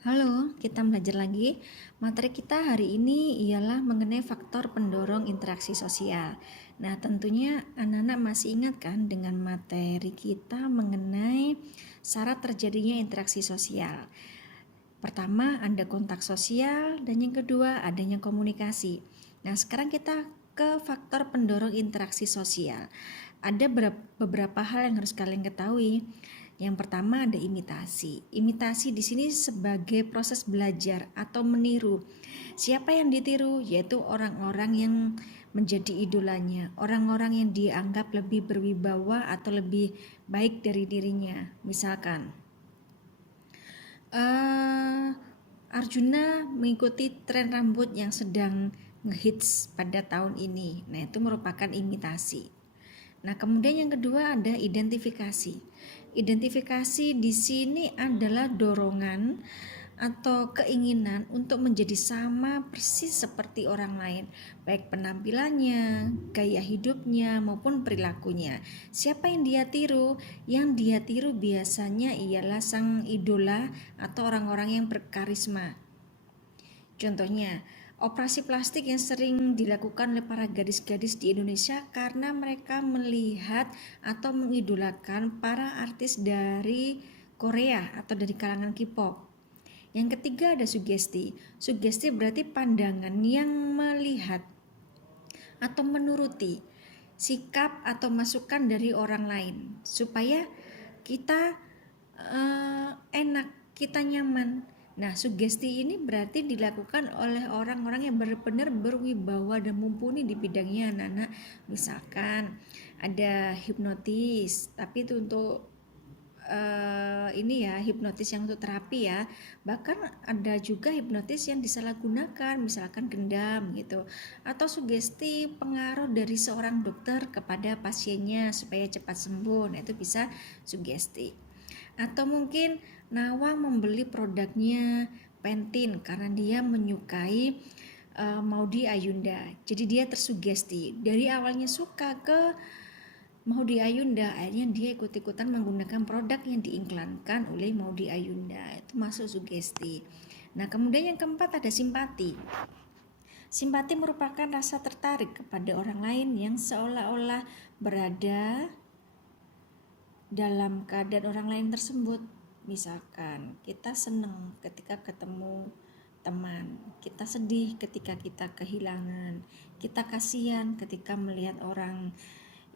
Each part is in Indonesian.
Halo, kita belajar lagi. Materi kita hari ini ialah mengenai faktor pendorong interaksi sosial. Nah, tentunya anak-anak masih ingat kan dengan materi kita mengenai syarat terjadinya interaksi sosial. Pertama, ada kontak sosial, dan yang kedua, adanya komunikasi. Nah, sekarang kita ke faktor pendorong interaksi sosial. Ada beberapa hal yang harus kalian ketahui. Yang pertama ada imitasi. Imitasi di sini sebagai proses belajar atau meniru. Siapa yang ditiru? Yaitu orang-orang yang menjadi idolanya, orang-orang yang dianggap lebih berwibawa atau lebih baik dari dirinya. Misalkan, Arjuna mengikuti tren rambut yang sedang ngehits pada tahun ini. Nah, itu merupakan imitasi. Nah, kemudian yang kedua ada identifikasi. Identifikasi di sini adalah dorongan atau keinginan untuk menjadi sama persis seperti orang lain, baik penampilannya, gaya hidupnya maupun perilakunya. Siapa yang dia tiru? Yang dia tiru biasanya ialah sang idola atau orang-orang yang berkarisma. Contohnya, operasi plastik yang sering dilakukan oleh para gadis-gadis di Indonesia karena mereka melihat atau mengidolakan para artis dari Korea atau dari kalangan K-pop. Yang ketiga ada sugesti. Sugesti berarti pandangan yang melihat atau menuruti sikap atau masukan dari orang lain supaya kita enak, kita nyaman. Nah, sugesti ini berarti dilakukan oleh orang-orang yang benar-benar berwibawa dan mumpuni di bidangnya anak-anak. Misalkan ada hipnotis, tapi itu untuk ini ya, hipnotis yang untuk terapi ya. Bahkan ada juga hipnotis yang disalahgunakan, misalkan gendam gitu, atau sugesti pengaruh dari seorang dokter kepada pasiennya supaya cepat sembuh. Nah, itu bisa sugesti. Atau mungkin Nawang membeli produknya Pantene karena dia menyukai Maudy Ayunda. Jadi dia tersugesti. Dari awalnya suka ke Maudy Ayunda, akhirnya dia ikut-ikutan menggunakan produk yang diiklankan oleh Maudy Ayunda. Itu masuk sugesti. Nah, kemudian yang keempat ada simpati. Simpati merupakan rasa tertarik kepada orang lain yang seolah-olah berada dalam keadaan orang lain tersebut. Misalkan kita senang ketika ketemu teman, kita sedih ketika kita kehilangan, kita kasihan ketika melihat orang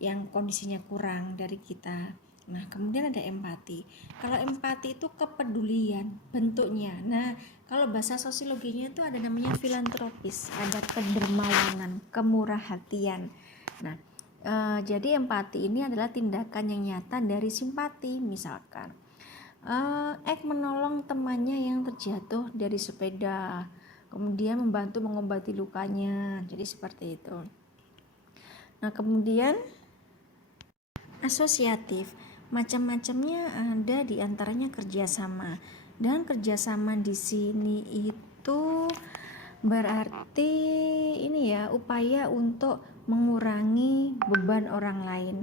yang kondisinya kurang dari kita. Nah, kemudian ada empati. Kalau empati itu kepedulian bentuknya. Nah, kalau bahasa sosiologinya itu ada namanya filantropis, ada kedermawanan, kemurah hatian. Nah, jadi empati ini adalah tindakan yang nyata dari simpati. Misalkan menolong temannya yang terjatuh dari sepeda, kemudian membantu mengobati lukanya, jadi seperti itu. Nah, kemudian asosiatif, macam-macamnya ada, diantaranya kerjasama. Dan kerjasama di sini itu berarti ini ya, upaya untuk mengurangi beban orang lain.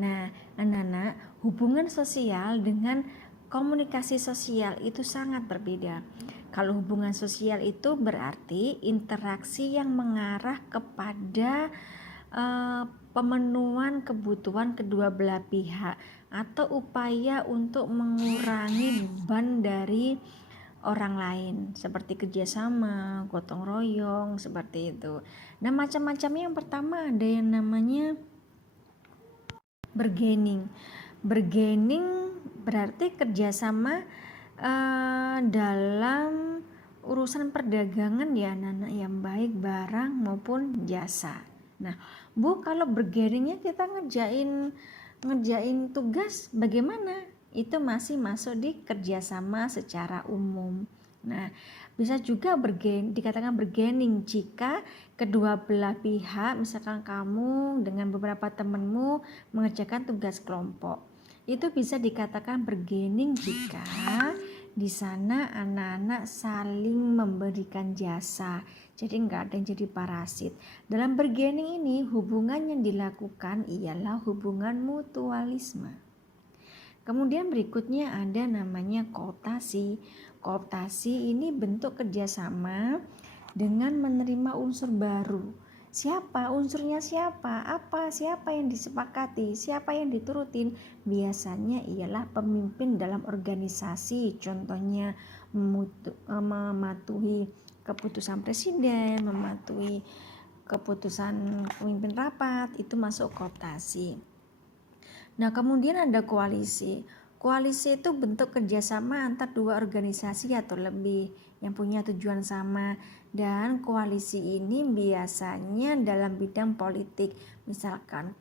Nah, anak-anak, hubungan sosial dengan komunikasi sosial itu sangat berbeda. Kalau hubungan sosial itu berarti interaksi yang mengarah kepada pemenuhan kebutuhan kedua belah pihak atau upaya untuk mengurangi beban dari orang lain, seperti kerjasama, gotong royong, seperti itu. Nah, macam-macamnya yang pertama ada yang namanya bargaining. Bargaining berarti kerjasama dalam urusan perdagangan ya anak-anak, yang baik barang maupun jasa. Nah, Bu, kalau bargainingnya kita ngerjain tugas bagaimana? Itu masih masuk di kerjasama secara umum. Nah, bisa juga dikatakan bargaining jika kedua belah pihak, misalkan kamu dengan beberapa temanmu mengerjakan tugas kelompok. Itu bisa dikatakan bargaining jika di sana anak-anak saling memberikan jasa. Jadi nggak ada yang jadi parasit. Dalam bargaining ini hubungan yang dilakukan ialah hubungan mutualisme. Kemudian berikutnya ada namanya kootasi. Kooptasi ini bentuk kerjasama dengan menerima unsur baru. Siapa unsurnya, siapa yang disepakati, siapa yang diturutin? Biasanya ialah pemimpin dalam organisasi, contohnya mematuhi keputusan presiden, mematuhi keputusan pemimpin rapat, itu masuk kooptasi. Nah, kemudian ada koalisi. Koalisi itu bentuk kerjasama antar dua organisasi atau lebih yang punya tujuan sama, dan koalisi ini biasanya dalam bidang politik, misalkan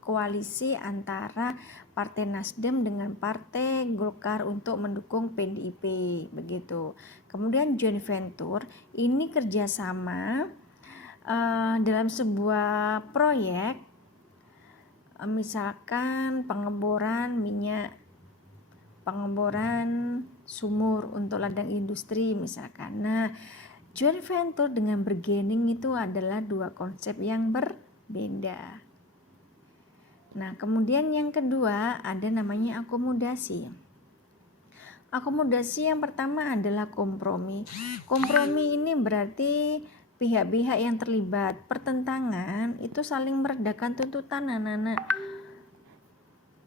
koalisi antara Partai Nasdem dengan Partai Golkar untuk mendukung PDIP, begitu. Kemudian joint venture ini kerjasama dalam sebuah proyek, misalkan pengeboran minyak, pengeboran sumur untuk ladang industri misalkan. Nah, joint venture dengan bargaining itu adalah dua konsep yang berbeda. Nah, kemudian yang kedua ada namanya akomodasi. Akomodasi yang pertama adalah kompromi. Kompromi ini berarti pihak-pihak yang terlibat pertentangan itu saling meredakan tuntutan anak-anak,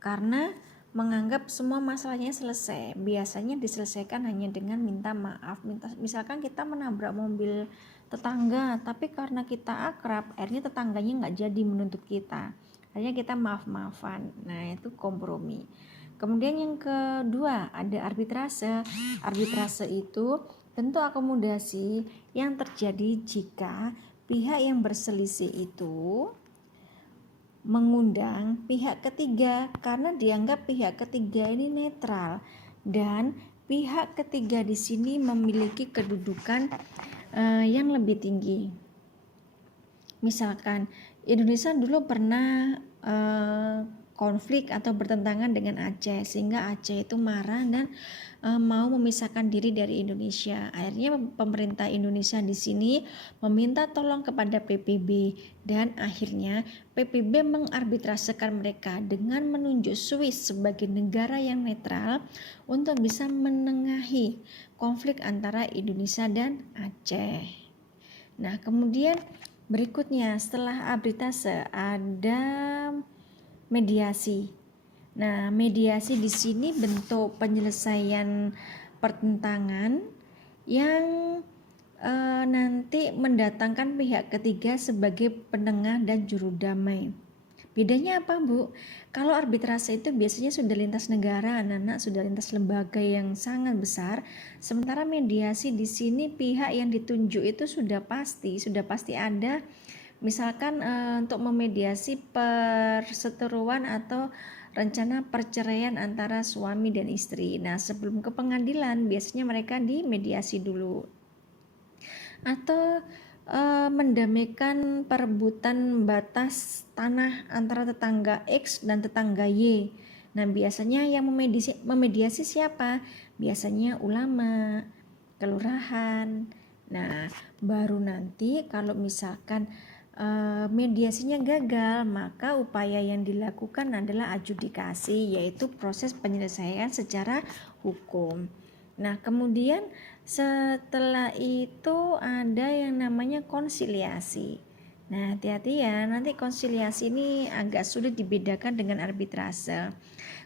karena menganggap semua masalahnya selesai. Biasanya diselesaikan hanya dengan minta maaf. Misalkan kita menabrak mobil tetangga, tapi karena kita akrab, akhirnya tetangganya nggak jadi menuntut kita. Akhirnya kita maaf-maafan. Nah, itu kompromi. Kemudian yang kedua ada arbitrase. Arbitrase itu bentuk akomodasi yang terjadi jika pihak yang berselisih itu mengundang pihak ketiga karena dianggap pihak ketiga ini netral, dan pihak ketiga di sini memiliki kedudukan yang lebih tinggi. Misalkan Indonesia dulu pernah konflik atau bertentangan dengan Aceh, sehingga Aceh itu marah dan mau memisahkan diri dari Indonesia. Akhirnya pemerintah Indonesia di sini meminta tolong kepada PBB, dan akhirnya PBB mengarbitrasekan mereka dengan menunjuk Swiss sebagai negara yang netral untuk bisa menengahi konflik antara Indonesia dan Aceh. Nah, kemudian berikutnya setelah arbitrase ada mediasi. Nah, mediasi di sini bentuk penyelesaian pertentangan yang nanti mendatangkan pihak ketiga sebagai penengah dan juru damai. Bedanya apa, Bu? Kalau arbitrase itu biasanya sudah lintas negara, anak-anak sudah lintas lembaga yang sangat besar. Sementara mediasi di sini pihak yang ditunjuk itu sudah pasti ada. Misalkan untuk memediasi perseteruan atau rencana perceraian antara suami dan istri. Nah, sebelum ke pengadilan biasanya mereka dimediasi dulu. Atau mendamaikan perebutan batas tanah antara tetangga X dan tetangga Y. Nah, biasanya yang memediasi siapa? Biasanya ulama, kelurahan. Nah, baru nanti kalau misalkan mediasinya gagal, maka upaya yang dilakukan adalah adjudikasi, yaitu proses penyelesaian secara hukum. Nah, kemudian setelah itu ada yang namanya konsiliasi. Nah, hati-hati ya, nanti konsiliasi ini agak sulit dibedakan dengan arbitrase.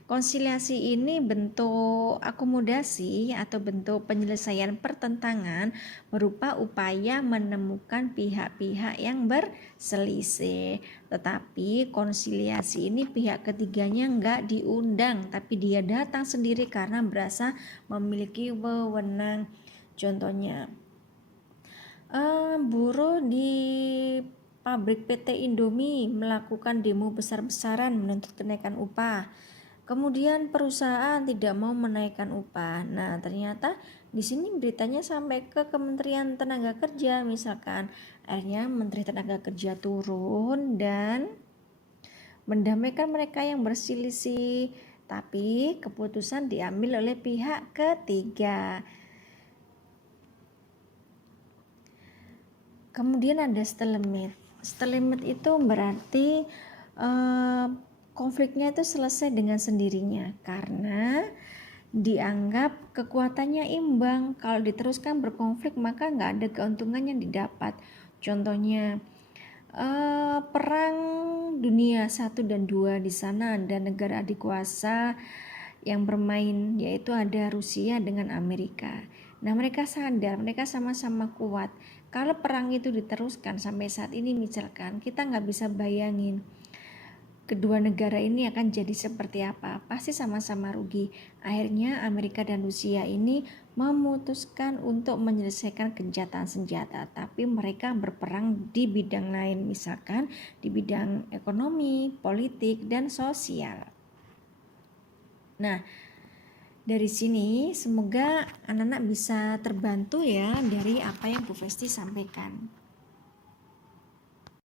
Konsiliasi ini bentuk akomodasi atau bentuk penyelesaian pertentangan berupa upaya menemukan pihak-pihak yang berselisih. Tetapi konsiliasi ini pihak ketiganya enggak diundang, tapi dia datang sendiri karena berasa memiliki wewenang. Contohnya, buruh di pabrik PT Indomie melakukan demo besar-besaran menuntut kenaikan upah. Kemudian perusahaan tidak mau menaikkan upah. Nah, ternyata di sini beritanya sampai ke Kementerian Tenaga Kerja misalkan. Akhirnya Menteri Tenaga Kerja turun dan mendamaikan mereka yang berselisih, tapi keputusan diambil oleh pihak ketiga. Kemudian ada stalemate. Stalemate itu berarti konfliknya itu selesai dengan sendirinya karena dianggap kekuatannya imbang. Kalau diteruskan berkonflik maka nggak ada keuntungan yang didapat. Contohnya perang dunia 1 dan 2, di sana ada negara adik kuasa yang bermain, yaitu ada Rusia dengan Amerika. Nah, mereka sadar mereka sama-sama kuat. Kalau perang itu diteruskan sampai saat ini, misalkan kita nggak bisa bayangin kedua negara ini akan jadi seperti apa, pasti sama-sama rugi. Akhirnya Amerika dan Rusia ini memutuskan untuk menyelesaikan gencatan senjata, tapi mereka berperang di bidang lain, misalkan di bidang ekonomi, politik, dan sosial. Nah, dari sini semoga anak-anak bisa terbantu ya dari apa yang Bu Festi sampaikan.